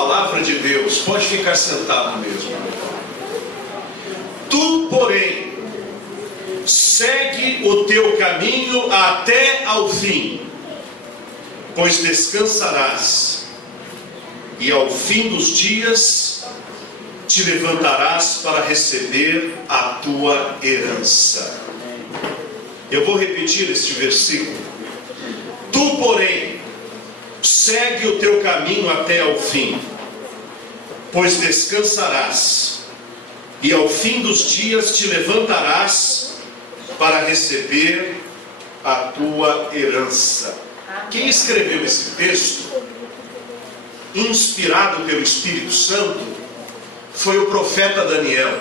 palavra de Deus. Pode ficar sentado mesmo. Tu, porém, segue o teu caminho até ao fim, pois descansarás, e ao fim dos dias te levantarás para receber a tua herança. Eu vou repetir este versículo. Tu, porém, segue o teu caminho até ao fim, pois descansarás, e ao fim dos dias te levantarás para receber a tua herança. Quem escreveu esse texto, inspirado pelo Espírito Santo, foi o profeta Daniel,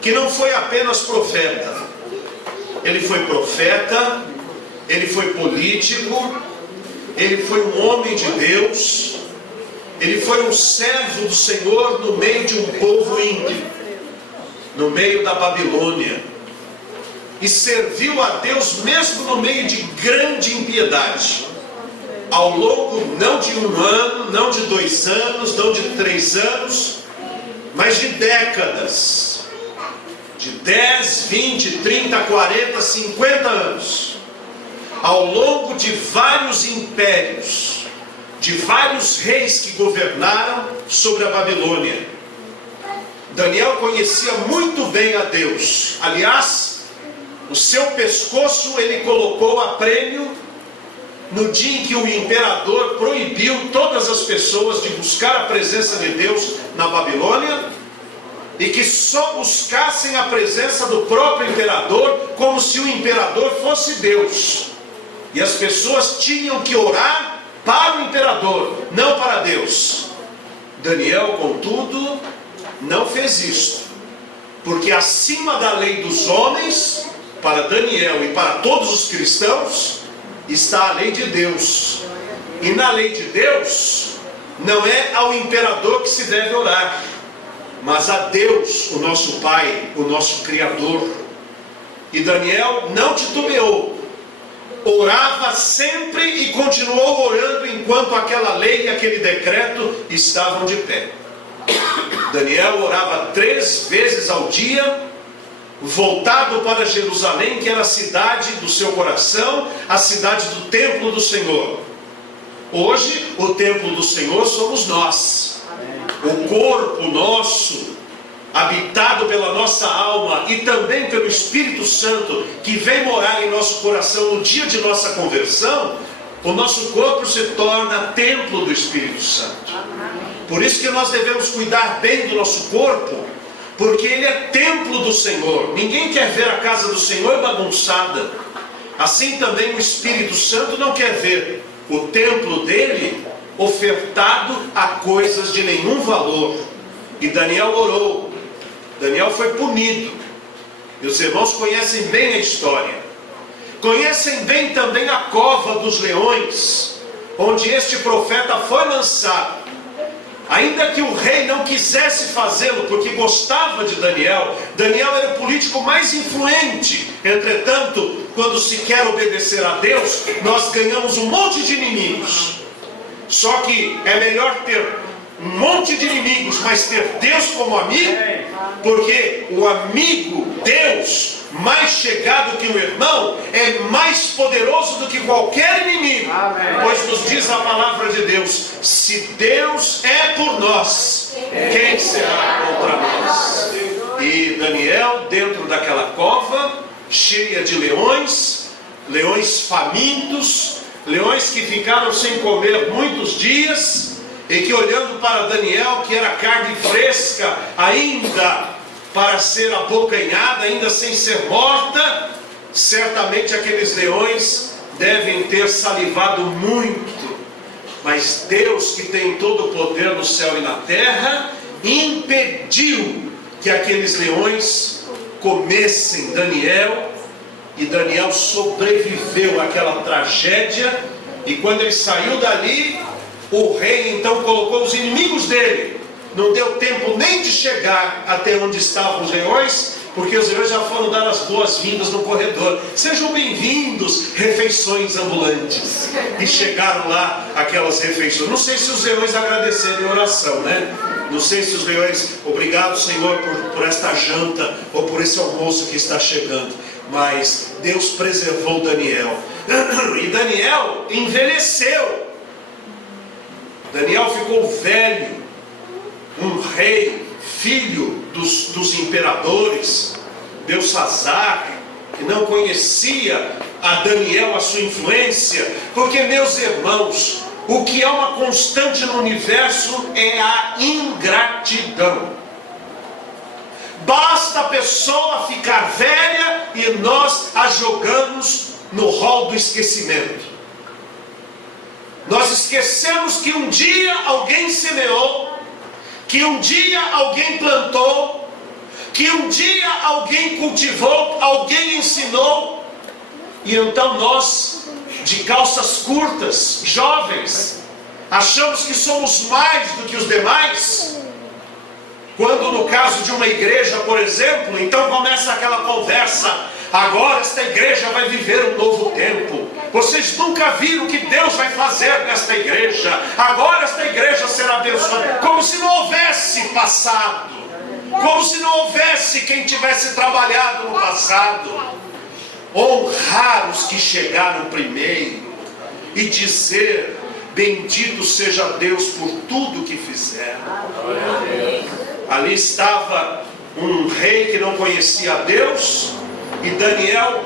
que não foi apenas profeta. Ele foi profeta, ele foi político, ele foi um homem de Deus, ele foi um servo do Senhor no meio de um povo ímpio, no meio da Babilônia, e serviu a Deus mesmo no meio de grande impiedade, ao longo não de 1 ano, não de 2 anos, não de 3 anos, mas de décadas, de 10, 20, 30, 40, 50 anos, ao longo de vários impérios, de vários reis que governaram sobre a Babilônia. Daniel conhecia muito bem a Deus. Aliás, o seu pescoço ele colocou a prêmio no dia em que o imperador proibiu todas as pessoas de buscar a presença de Deus na Babilônia, e que só buscassem a presença do próprio imperador, como se o imperador fosse Deus. E as pessoas tinham que orar para o imperador, não para Deus. Daniel, contudo, não fez isto, porque acima da lei dos homens, para Daniel e para todos os cristãos, está a lei de Deus. E na lei de Deus, não é ao imperador que se deve orar, mas a Deus, o nosso Pai, o nosso Criador. E Daniel não titubeou, orava sempre e continuou orando enquanto aquela lei e aquele decreto estavam de pé. Daniel orava 3 vezes ao dia, voltado para Jerusalém, que era a cidade do seu coração, a cidade do templo do Senhor. Hoje, o templo do Senhor somos nós. O corpo nosso, habitado pela nossa alma e também pelo Espírito Santo, que vem morar em nosso coração no dia de nossa conversão, o nosso corpo se torna templo do Espírito Santo. Por isso que nós devemos cuidar bem do nosso corpo, porque ele é templo do Senhor. Ninguém quer ver a casa do Senhor bagunçada. Assim também o Espírito Santo não quer ver o templo dele ofertado a coisas de nenhum valor. E Daniel orou. Daniel foi punido. Meus irmãos conhecem bem a história. Conhecem bem também a cova dos leões, onde este profeta foi lançado. Ainda que o rei não quisesse fazê-lo, porque gostava de Daniel. Daniel era o político mais influente. Entretanto, quando se quer obedecer a Deus, nós ganhamos um monte de inimigos. Só que é melhor ter um monte de inimigos, mas ter Deus como amigo, porque o amigo, Deus, mais chegado que o irmão, é mais poderoso do que qualquer inimigo. Pois nos diz a palavra de Deus: se Deus é por nós, quem será contra nós? E Daniel, dentro daquela cova, cheia de leões, leões famintos, leões que ficaram sem comer muitos dias, e que olhando para Daniel, que era carne fresca, ainda para ser abocanhada, ainda sem ser morta, certamente aqueles leões devem ter salivado muito. Mas Deus, que tem todo o poder no céu e na terra, impediu que aqueles leões comessem Daniel, e Daniel sobreviveu àquela tragédia. E quando ele saiu dali, o rei então colocou os inimigos dele. Não deu tempo nem de chegar até onde estavam os leões, porque os irmãos já foram dar as boas-vindas no corredor. Sejam bem-vindos, refeições ambulantes. E chegaram lá aquelas refeições. Não sei se os leões agradeceram em oração, né? Não sei se os leões, obrigado Senhor por esta janta, ou por esse almoço que está chegando. Mas Deus preservou Daniel. E Daniel envelheceu. Daniel ficou velho. Um rei, filho dos imperadores, Belsazar, que não conhecia a Daniel, a sua influência. Porque, meus irmãos, o que é uma constante no universo é a ingratidão. Basta a pessoa ficar velha e nós a jogamos no rol do esquecimento. Nós esquecemos que um dia alguém semeou, que um dia alguém plantou, que um dia alguém cultivou, alguém ensinou, e então nós, de calças curtas, jovens, achamos que somos mais do que os demais. Quando no caso de uma igreja, por exemplo, então começa aquela conversa: agora esta igreja vai viver um novo tempo. Vocês nunca viram o que Deus vai fazer nesta igreja. Agora esta igreja será abençoada. Como se não houvesse passado. Como se não houvesse quem tivesse trabalhado no passado. Honrar os que chegaram primeiro. E dizer: bendito seja Deus por tudo que fizeram. Ali estava um rei que não conhecia a Deus. E Daniel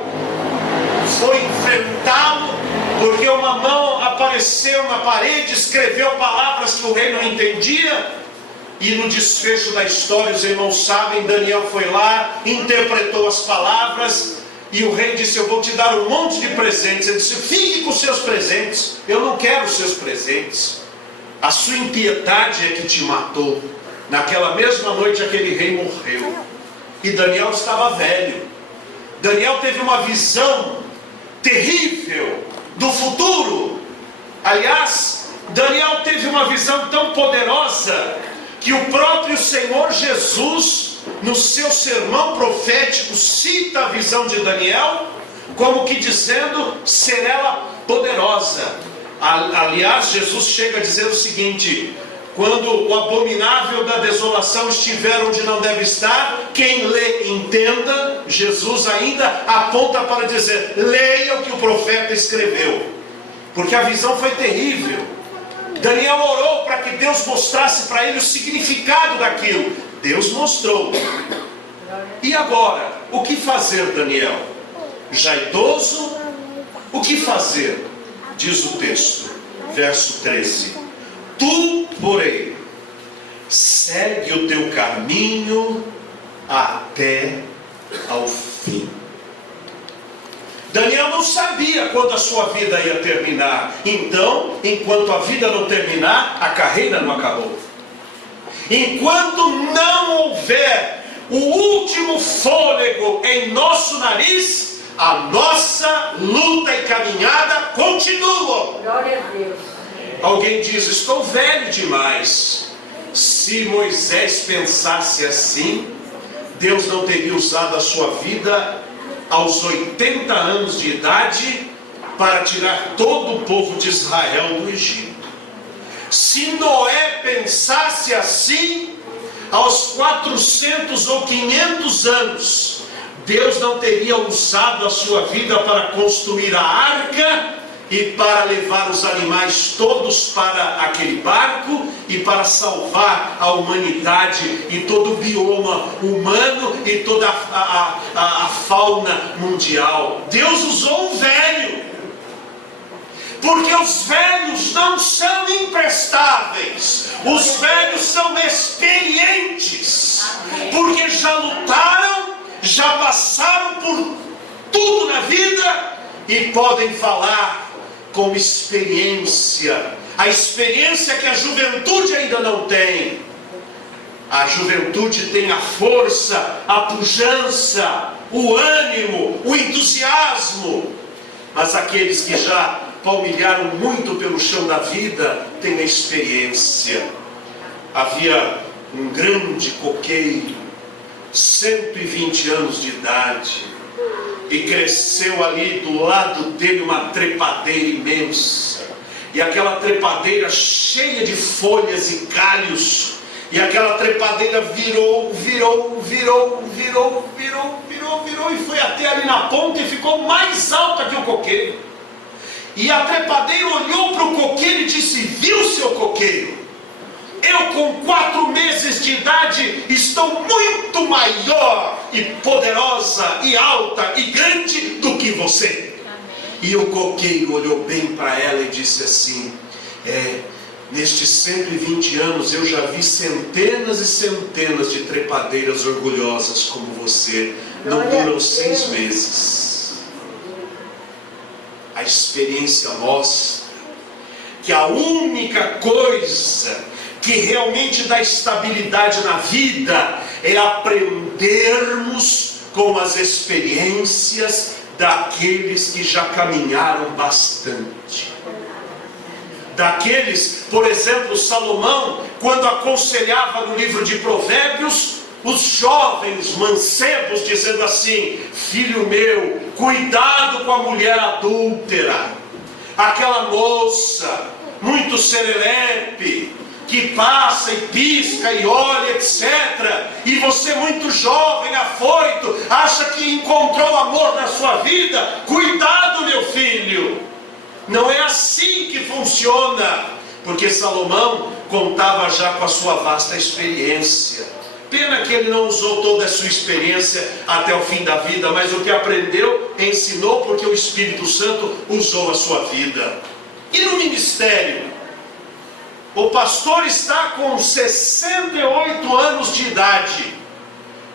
foi enfrentá-lo, porque uma mão apareceu na parede, escreveu palavras que o rei não entendia. E no desfecho da história, os irmãos sabem, Daniel foi lá, interpretou as palavras, e o rei disse: eu vou te dar um monte de presentes. Ele disse: fique com os seus presentes, eu não quero os seus presentes. A sua impiedade é que te matou. Naquela mesma noite aquele rei morreu. E Daniel estava velho. Daniel teve uma visão terrível do futuro. Aliás, Daniel teve uma visão tão poderosa que o próprio Senhor Jesus, no seu sermão profético, cita a visão de Daniel como que dizendo ser ela poderosa. Aliás, Jesus chega a dizer o seguinte: quando o abominável da desolação estiver onde não deve estar, quem lê entenda. Jesus ainda aponta para dizer: leia o que o profeta escreveu, porque a visão foi terrível. Daniel orou para que Deus mostrasse para ele o significado daquilo. Deus mostrou. E agora, o que fazer, Daniel? Já idoso, o que fazer? Diz o texto, verso 13: tu, porém, segue o teu caminho até ao fim. Daniel não sabia quando a sua vida ia terminar. Então, enquanto a vida não terminar, a carreira não acabou. Enquanto não houver o último fôlego em nosso nariz, a nossa luta e caminhada continuam. Glória a Deus. Alguém diz: estou velho demais. Se Moisés pensasse assim, Deus não teria usado a sua vida aos 80 anos de idade para tirar todo o povo de Israel do Egito. Se Noé pensasse assim, aos 400 ou 500 anos, Deus não teria usado a sua vida para construir a arca e para levar os animais todos para aquele barco e para salvar a humanidade e todo o bioma humano e toda a fauna mundial. Deus usou um velho, porque os velhos não são imprestáveis, os velhos são experientes, porque já lutaram, já passaram por tudo na vida e podem falar com experiência, a experiência que a juventude ainda não tem. A juventude tem a força, a pujança, o ânimo, o entusiasmo, mas aqueles que já palmilharam muito pelo chão da vida têm a experiência. Havia um grande coqueiro, 120 anos de idade, e cresceu ali do lado dele uma trepadeira imensa, e aquela trepadeira cheia de folhas e galhos, e aquela trepadeira virou, e foi até ali na ponta e ficou mais alta que o coqueiro. E a trepadeira olhou para o coqueiro e disse: viu, seu coqueiro, eu com 4 meses de idade estou muito maior e poderosa e alta e grande do que você. E o coqueiro olhou bem para ela e disse assim: nestes 120 anos eu já vi centenas e centenas de trepadeiras orgulhosas como você. Não duram 6 meses. A experiência mostra que a única coisa que realmente dá estabilidade na vida é aprendermos com as experiências daqueles que já caminharam bastante. Daqueles, por exemplo, Salomão, quando aconselhava no livro de Provérbios os jovens mancebos, dizendo assim: filho meu, cuidado com a mulher adúltera, aquela moça muito serelepe, que passa e pisca e olha, etc. E você, muito jovem, afoito, acha que encontrou amor na sua vida. Cuidado, meu filho, não é assim que funciona. Porque Salomão contava já com a sua vasta experiência. Pena que ele não usou toda a sua experiência até o fim da vida, mas o que aprendeu, ensinou, porque o Espírito Santo usou a sua vida. E no ministério, o pastor está com 68 anos de idade,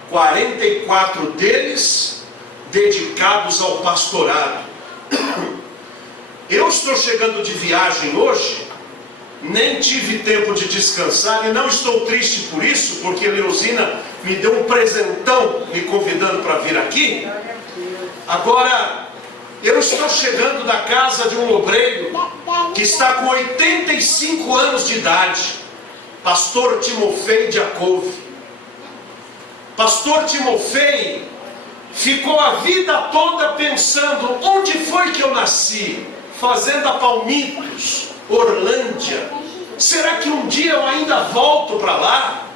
44 deles dedicados ao pastorado. Eu estou chegando de viagem hoje, nem tive tempo de descansar, e não estou triste por isso, porque Leozina me deu um presentão me convidando para vir aqui. Agora, eu estou chegando da casa de um obreiro que está com 85 anos de idade, pastor Timofei Diakov. Pastor Timofei ficou a vida toda pensando: onde foi que eu nasci? Fazenda Palmitos, Orlândia. Será que um dia eu ainda volto para lá?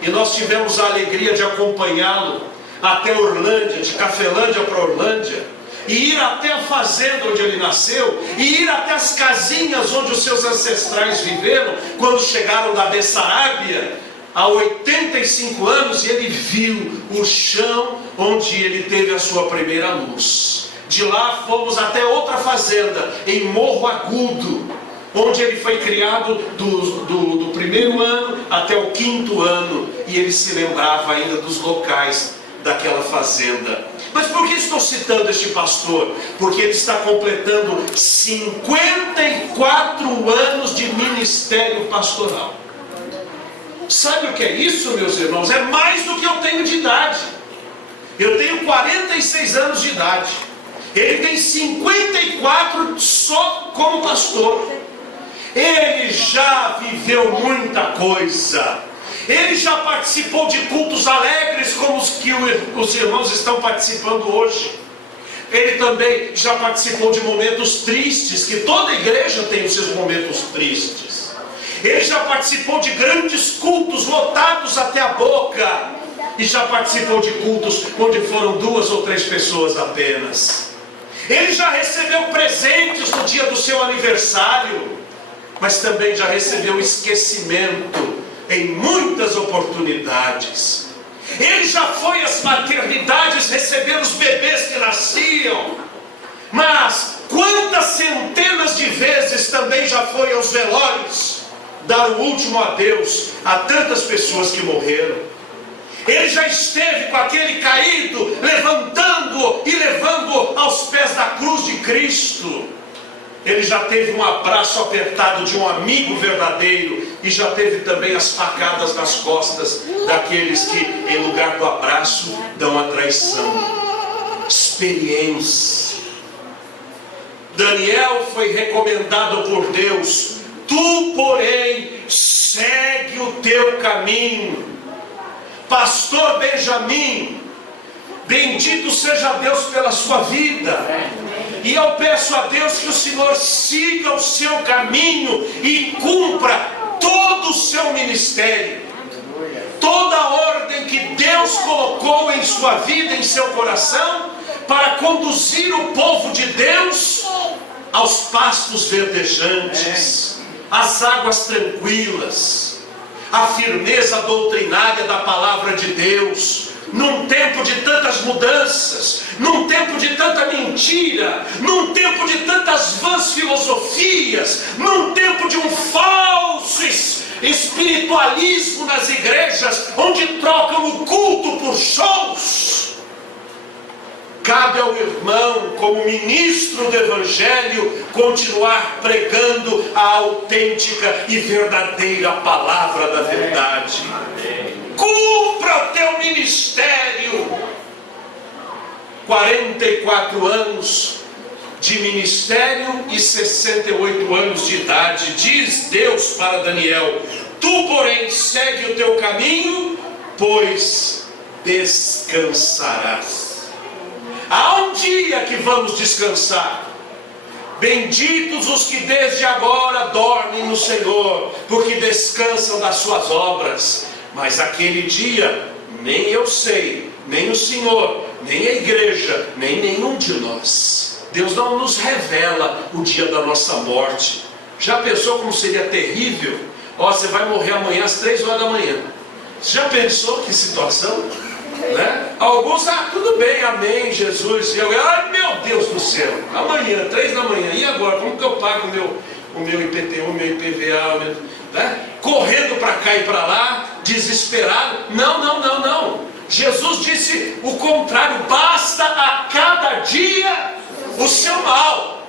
E nós tivemos a alegria de acompanhá-lo até Orlândia, de Cafelândia para Orlândia, e ir até a fazenda onde ele nasceu, e ir até as casinhas onde os seus ancestrais viveram, quando chegaram da Bessarábia, há 85 anos, e ele viu o chão onde ele teve a sua primeira luz. De lá fomos até outra fazenda, em Morro Agudo, onde ele foi criado do primeiro ano até o 5º ano, e ele se lembrava ainda dos locais daquela fazenda. Mas por que estou citando este pastor? Porque ele está completando 54 anos de ministério pastoral. Sabe o que é isso, meus irmãos? É mais do que eu tenho de idade. Eu tenho 46 anos de idade. Ele tem 54 só como pastor. Ele já viveu muita coisa. Ele já participou de cultos alegres como os que os irmãos estão participando hoje. Ele também já participou de momentos tristes, que toda igreja tem os seus momentos tristes. Ele já participou de grandes cultos lotados até a boca, e já participou de cultos onde foram 2 ou 3 pessoas apenas. Ele já recebeu presentes no dia do seu aniversário, mas também já recebeu esquecimento em muitas oportunidades. Ele já foi às maternidades receber os bebês que nasciam, mas quantas centenas de vezes também já foi aos velórios dar o último adeus a tantas pessoas que morreram. Ele já esteve com aquele caído, levantando e levando aos pés da cruz de Cristo. Ele já teve um abraço apertado de um amigo verdadeiro, e já teve também as facadas nas costas daqueles que, em lugar do abraço, dão a traição. Experiência. Daniel foi recomendado por Deus: tu, porém, segue o teu caminho. Pastor Benjamin, bendito seja Deus pela sua vida. E eu peço a Deus que o Senhor siga o seu caminho e cumpra todo o seu ministério, toda a ordem que Deus colocou em sua vida, em seu coração, para conduzir o povo de Deus aos pastos verdejantes, às águas tranquilas, à firmeza doutrinária da palavra de Deus. Num tempo de tantas mudanças, num tempo de tanta mentira, num tempo de tantas vãs filosofias, num tempo de um falso espiritualismo nas igrejas, onde trocam o culto por shows, cabe ao irmão, como ministro do Evangelho, continuar pregando a autêntica e verdadeira palavra da verdade. Cumpra o teu ministério. 44 anos de ministério e 68 anos de idade. Diz Deus para Daniel: tu, porém, segue o teu caminho, pois descansarás. Há um dia que vamos descansar. Benditos os que desde agora dormem no Senhor, porque descansam das suas obras. Mas aquele dia, nem eu sei, nem o Senhor, nem a igreja, nem nenhum de nós. Deus não nos revela o dia da nossa morte. Já pensou como seria terrível? Você vai morrer amanhã às 3 horas da manhã. Já pensou que situação? Né? Alguns, tudo bem, amém, Jesus. E eu, ai meu Deus do céu, amanhã, 3 da manhã, e agora? Como que eu pago o meu IPTU, o meu IPVA, né? Correndo para cá e para lá, desesperado? Não. Jesus disse o contrário: basta a cada dia o seu mal.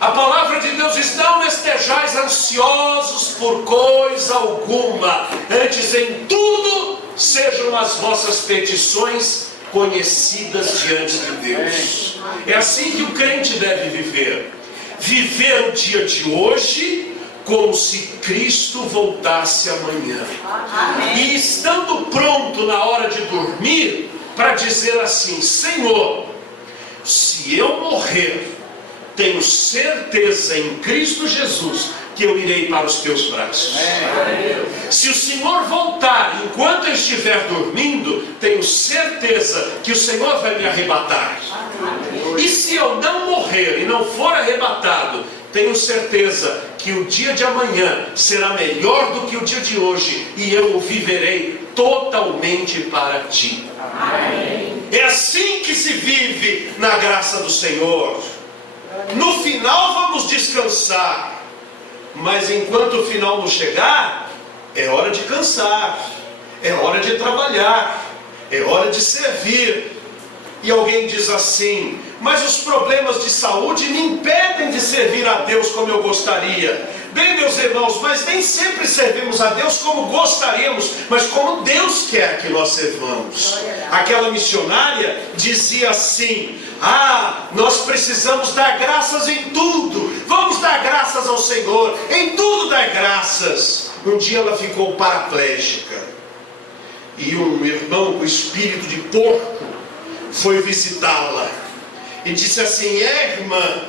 A palavra de Deus diz: não estejais ansiosos por coisa alguma, antes em tudo sejam as vossas petições conhecidas diante de Deus. É assim que o crente deve viver. Viver o dia de hoje como se Cristo voltasse amanhã. Amém. E estando pronto na hora de dormir, para dizer assim: Senhor, se eu morrer, tenho certeza em Cristo Jesus que eu irei para os teus braços. Amém. Se o Senhor voltar enquanto eu estiver dormindo, tenho certeza que o Senhor vai me arrebatar. Amém. E se eu não morrer e não for arrebatado, tenho certeza que o dia de amanhã será melhor do que o dia de hoje, e eu o viverei totalmente para ti. Amém. É assim que se vive na graça do Senhor. No final vamos descansar, mas enquanto o final não chegar, é hora de cansar, é hora de trabalhar, é hora de servir. E alguém diz assim: mas os problemas de saúde me impedem de servir a Deus como eu gostaria. Bem, meus irmãos, mas nem sempre servimos a Deus como gostaríamos, mas como Deus quer que nós servamos. Aquela missionária dizia assim: nós precisamos dar graças em tudo, vamos dar graças ao Senhor, em tudo dar graças. Um dia ela ficou paraplégica, e um irmão com espírito de porco foi visitá-la e disse assim: irmã,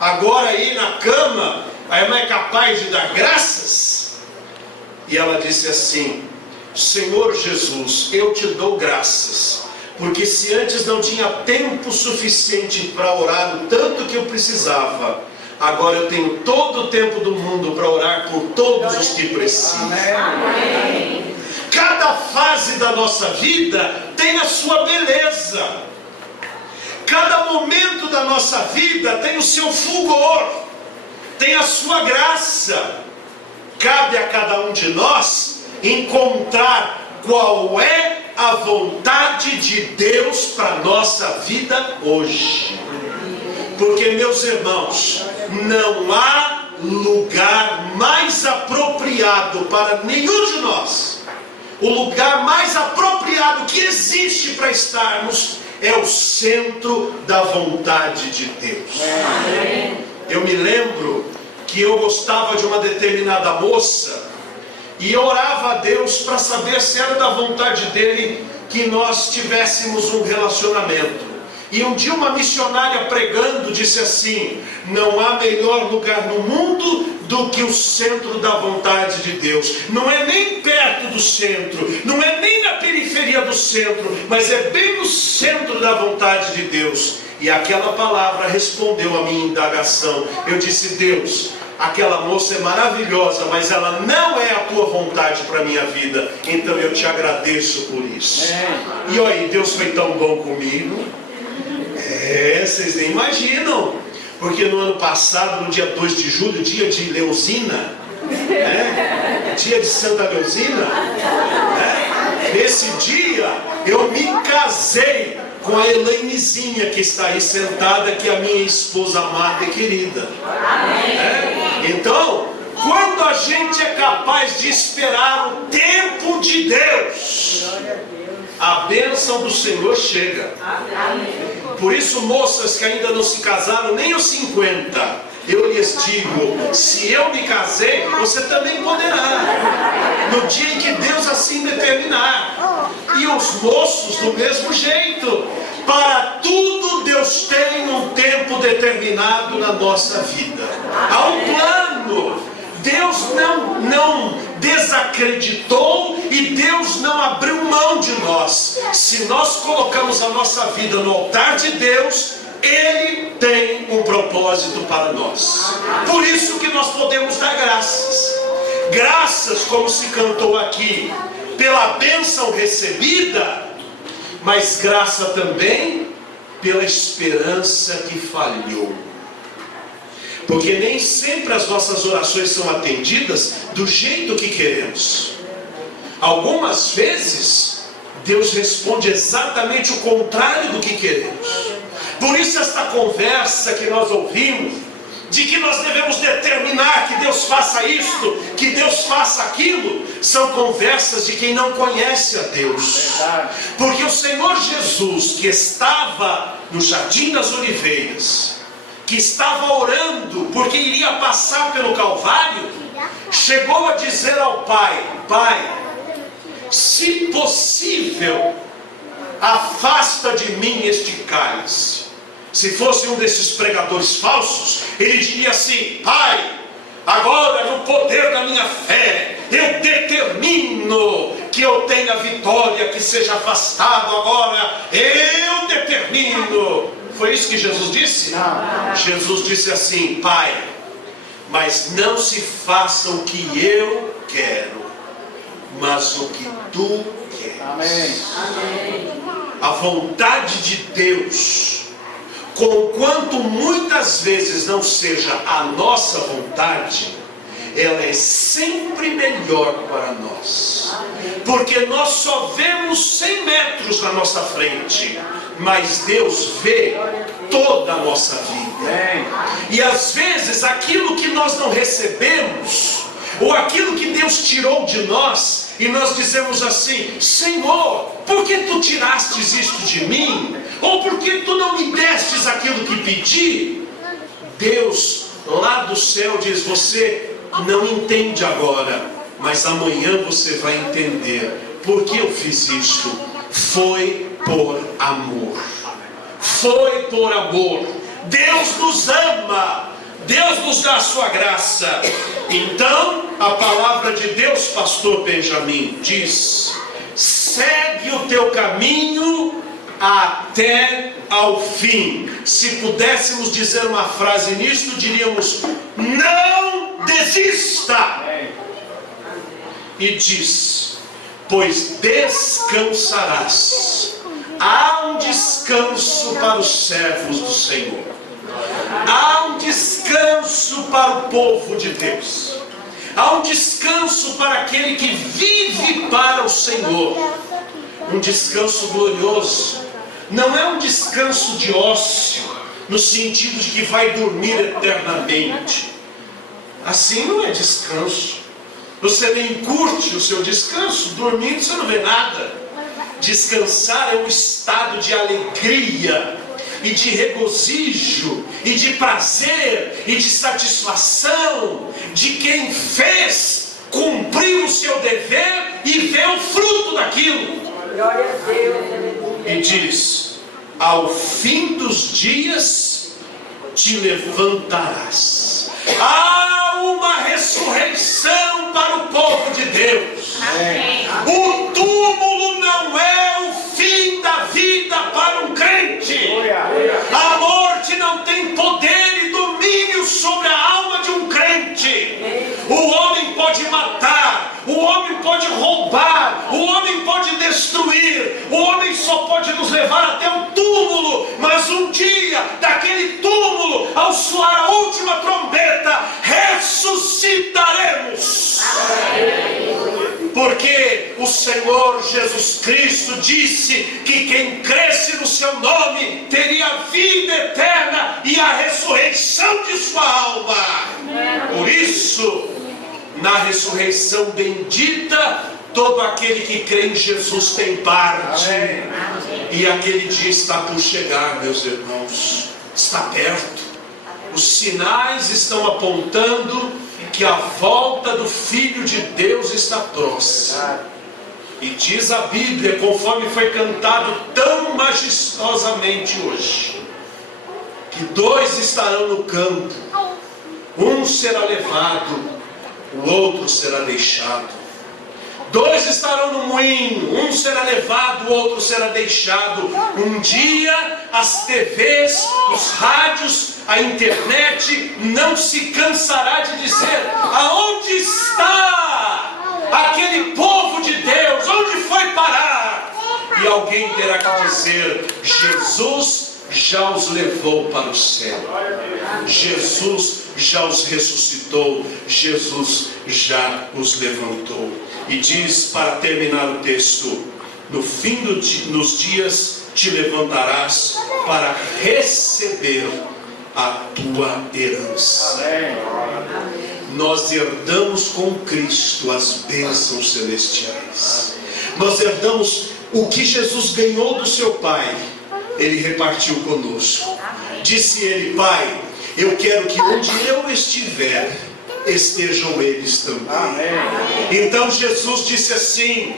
agora aí na cama, a irmã é capaz de dar graças? E ela disse assim: Senhor Jesus, eu te dou graças, porque se antes não tinha tempo suficiente para orar o tanto que eu precisava, agora eu tenho todo o tempo do mundo para orar por todos os que precisam. Amém. Cada fase da nossa vida tem a sua beleza. Cada momento da nossa vida tem o seu fulgor, tem a sua graça. Cabe a cada um de nós encontrar qual é a vontade de Deus para a nossa vida hoje. Porque, meus irmãos, não há lugar mais apropriado para nenhum de nós. O lugar mais apropriado que existe para estarmos é o centro da vontade de Deus. Eu me lembro que eu gostava de uma determinada moça, E eu orava a Deus para saber se era da vontade dele que nós tivéssemos um relacionamento. E um dia uma missionária pregando disse assim: não há melhor lugar no mundo do que o centro da vontade de Deus. Não é nem perto do centro, não é nem na periferia do centro, mas é bem no centro da vontade de Deus. E aquela palavra respondeu a minha indagação. Eu disse: Deus, aquela moça é maravilhosa, mas ela não é a tua vontade para a minha vida. Então eu te agradeço por isso. E olha, Deus foi tão bom comigo. Vocês nem imaginam. Porque no ano passado, no dia 2 de julho, dia de Leusina, dia de Santa Leusina, nesse dia eu me casei com a Elainezinha, que está aí sentada, que é a minha esposa amada e querida. Então, quando a gente é capaz de esperar o tempo de Deus, a bênção do Senhor chega. Por isso, moças que ainda não se casaram, nem os 50, eu lhes digo: se eu me casei, você também poderá, no dia em que Deus assim determinar. E os moços do mesmo jeito. Para tudo Deus tem um tempo determinado na nossa vida. Há um plano. Deus não desacreditou e Deus não abriu mão de nós. Se nós colocamos a nossa vida no altar de Deus, Ele tem um propósito para nós. Por isso que nós podemos dar graças. Graças, como se cantou aqui, pela bênção recebida, mas graça também pela esperança que falhou. Porque nem sempre as nossas orações são atendidas do jeito que queremos. Algumas vezes Deus responde exatamente o contrário do que queremos. Por isso esta conversa que nós ouvimos, de que nós devemos determinar que Deus faça isto, que Deus faça aquilo, são conversas de quem não conhece a Deus. Porque o Senhor Jesus, que estava no Jardim das Oliveiras, que estava orando porque iria passar pelo Calvário, chegou a dizer ao Pai: Pai, se possível, afasta de mim este cálice. Se fosse um desses pregadores falsos, ele diria assim: Pai, agora no poder da minha fé, eu determino que eu tenha vitória, que seja afastado agora, eu determino. Foi isso que Jesus disse? Não. Jesus disse assim: Pai, mas não se faça o que eu quero, mas o que tu queres. Amém. A vontade de Deus, conquanto muitas vezes não seja a nossa vontade, ela é sempre melhor para nós. Porque nós só vemos 100 metros na nossa frente, mas Deus vê toda a nossa vida. E às vezes aquilo que nós não recebemos, ou aquilo que Deus tirou de nós, e nós dizemos assim: Senhor, por que tu tirastes isto de mim? Ou por que tu não me destes aquilo que pedi? Deus lá do céu diz: você não entende agora, mas amanhã você vai entender. Por que eu fiz isto? Foi por amor. Foi por amor. Deus nos ama. Deus nos dá a sua graça. Então, a palavra de Deus, pastor Benjamin, diz: segue o teu caminho até ao fim. Se pudéssemos dizer uma frase nisto, diríamos: não desista. E diz: pois descansarás. Há um descanso para os servos do Senhor. Há um descanso para o povo de Deus. Há um descanso para aquele que vive para o Senhor. Um descanso glorioso. Não é um descanso de ócio, no sentido de que vai dormir eternamente. Assim não é descanso. Você nem curte o seu descanso. Dormindo você não vê nada. Descansar é um estado de alegria, e de regozijo, e de prazer, e de satisfação, de quem fez cumprir o seu poder ver e ver o fruto daquilo. Glória a Deus. E diz: ao fim dos dias te levantarás. Há uma ressurreição para o povo de Deus. Amém. O túmulo não é o fim da vida para um crente. A morte não tem poder e domínio sobre a alma de um crente. O homem pode matar, o homem pode roubar, o homem pode destruir, o homem só pode nos levar até o túmulo, mas um dia, daquele túmulo, ao soar a última trombeta, ressuscitaremos. Porque o Senhor Jesus Cristo disse que quem cresce no seu nome teria a vida eterna e a ressurreição de sua alma. Por isso, na ressurreição bendita, todo aquele que crê em Jesus tem parte. E aquele dia está por chegar, meus irmãos. Está perto. Os sinais estão apontando que a volta do Filho de Deus está próxima. E diz a Bíblia, conforme foi cantado tão majestosamente hoje, que 2 estarão no campo, um será levado, o outro será deixado. 2 estarão no moinho, um será levado, o outro será deixado. Um dia as TVs, os rádios, a internet não se cansará de dizer: aonde está aquele povo de Deus? Onde foi parar? E alguém terá que dizer: Jesus já os levou para o céu. Jesus já os ressuscitou. Jesus já os levantou. E diz, para terminar o texto: no fim dos dias te levantarás para receber a tua herança. Amém. Nós herdamos com Cristo as bênçãos celestiais. Nós herdamos o que Jesus ganhou do seu Pai. Ele repartiu conosco. Disse ele: Pai, eu quero que onde eu estiver, estejam eles também. Amém. Então Jesus disse assim: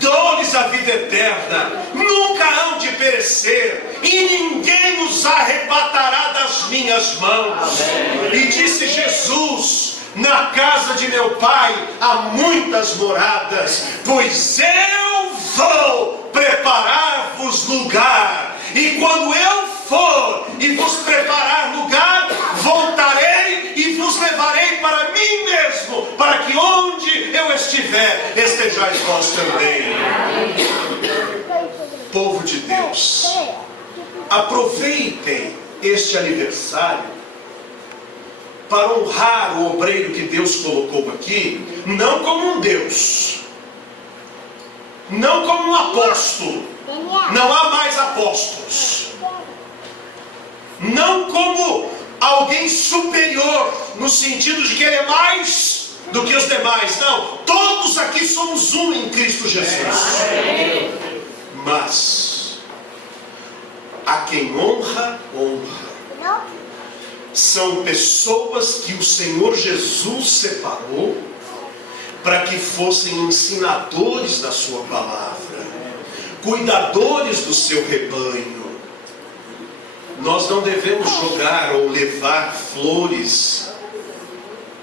dou-lhes a vida eterna, nunca hão de perecer, e ninguém os arrebatará das minhas mãos. Amém. E disse Jesus: na casa de meu Pai há muitas moradas, pois eu vou preparar-vos lugar. E quando eu for e vos preparar lugar, voltarei e vos levarei para mim mesmo, para que onde eu estiver, estejais vós também. Povo de Deus, aproveitem este aniversário para honrar o obreiro que Deus colocou aqui, não como um Deus, não como um apóstolo. Não há mais apóstolos. Não como alguém superior, no sentido de querer mais do que os demais. Não, todos aqui somos um em Cristo Jesus. Mas a quem honra, honra. São pessoas que o Senhor Jesus separou para que fossem ensinadores da sua palavra, cuidadores do seu rebanho. Nós não devemos jogar ou levar flores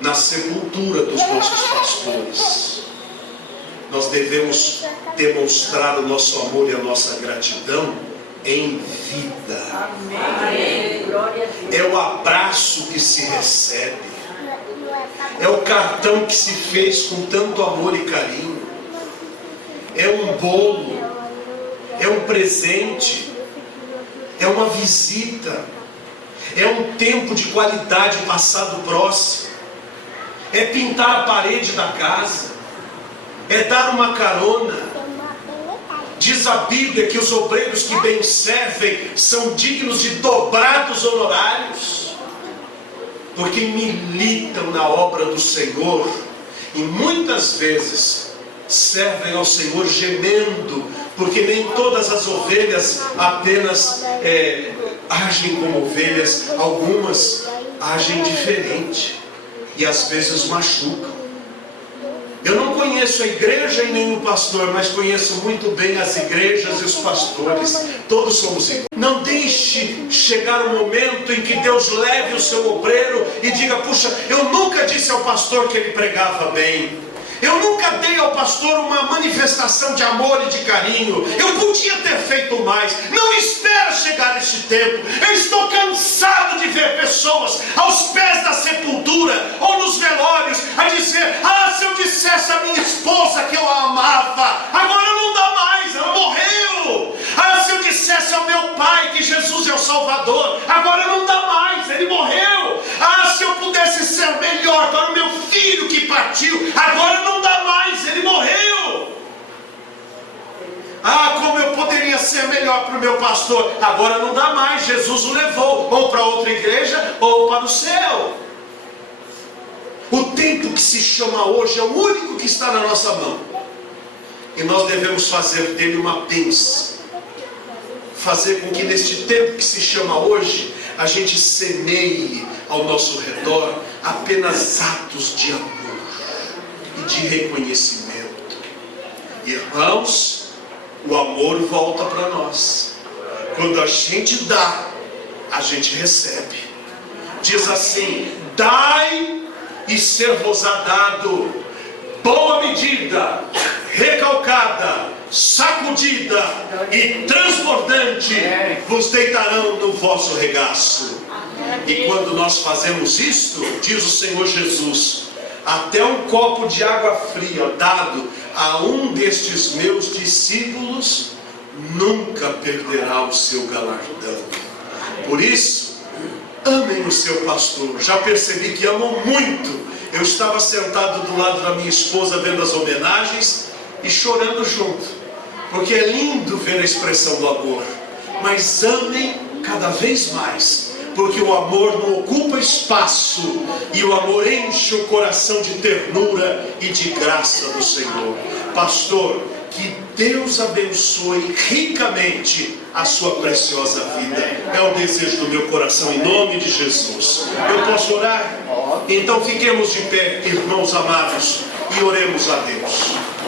na sepultura dos nossos pastores. Nós devemos demonstrar o nosso amor e a nossa gratidão em vida. É o abraço que se recebe, é o cartão que se fez com tanto amor e carinho, é um bolo, é um presente, é uma visita, é um tempo de qualidade passado próximo, é pintar a parede da casa, é dar uma carona. Diz a Bíblia que os obreiros que bem servem são dignos de dobrados honorários, porque militam na obra do Senhor e muitas vezes servem ao Senhor gemendo, porque nem todas as ovelhas apenas agem como ovelhas, algumas agem diferente e às vezes machucam. Eu não conheço conheço a igreja e nenhum pastor, mas conheço muito bem as igrejas e os pastores. Todos somos iguais. Não deixe chegar o momento em que Deus leve o seu obreiro e diga: puxa, eu nunca disse ao pastor que ele pregava bem. Eu nunca dei ao pastor uma manifestação de amor e de carinho. Eu podia ter feito mais. Não espera chegar esse tempo. Eu estou cansado de ver pessoas aos pés da sepultura ou nos velórios a dizer: ah, se eu dissesse à minha esposa que eu a amava, agora não dá mais, ela morreu. Ah, se eu dissesse ao meu pai que Jesus é o Salvador, agora não dá mais, ele morreu. Ah, se eu pudesse ser melhor para o meu filho que partiu, agora não dá mais, ele morreu. Ah, como eu poderia ser melhor para o meu pastor, agora não dá mais, Jesus o levou ou para outra igreja ou para o céu. O tempo que se chama hoje é o único que está na nossa mão, e nós devemos fazer dele uma bênção, fazer com que neste tempo que se chama hoje a gente semeie ao nosso redor apenas atos de amor e de reconhecimento. Irmãos, o amor volta para nós. Quando a gente dá, a gente recebe. Diz assim: dai e ser-vos-á dado, boa medida, recalcada, sacudida e transbordante vos deitarão no vosso regaço. E quando nós fazemos isto, diz o Senhor Jesus, até um copo de água fria dado a um destes meus discípulos nunca perderá o seu galardão. Por isso, amem o seu pastor. Já percebi que amam muito. Eu estava sentado do lado da minha esposa vendo as homenagens e chorando junto, porque é lindo ver a expressão do amor. Mas amem cada vez mais, porque o amor não ocupa espaço, e o amor enche o coração de ternura e de graça do Senhor. Pastor, que Deus abençoe ricamente a sua preciosa vida. É o desejo do meu coração, em nome de Jesus. Eu posso orar? Então fiquemos de pé, irmãos amados, e oremos a Deus.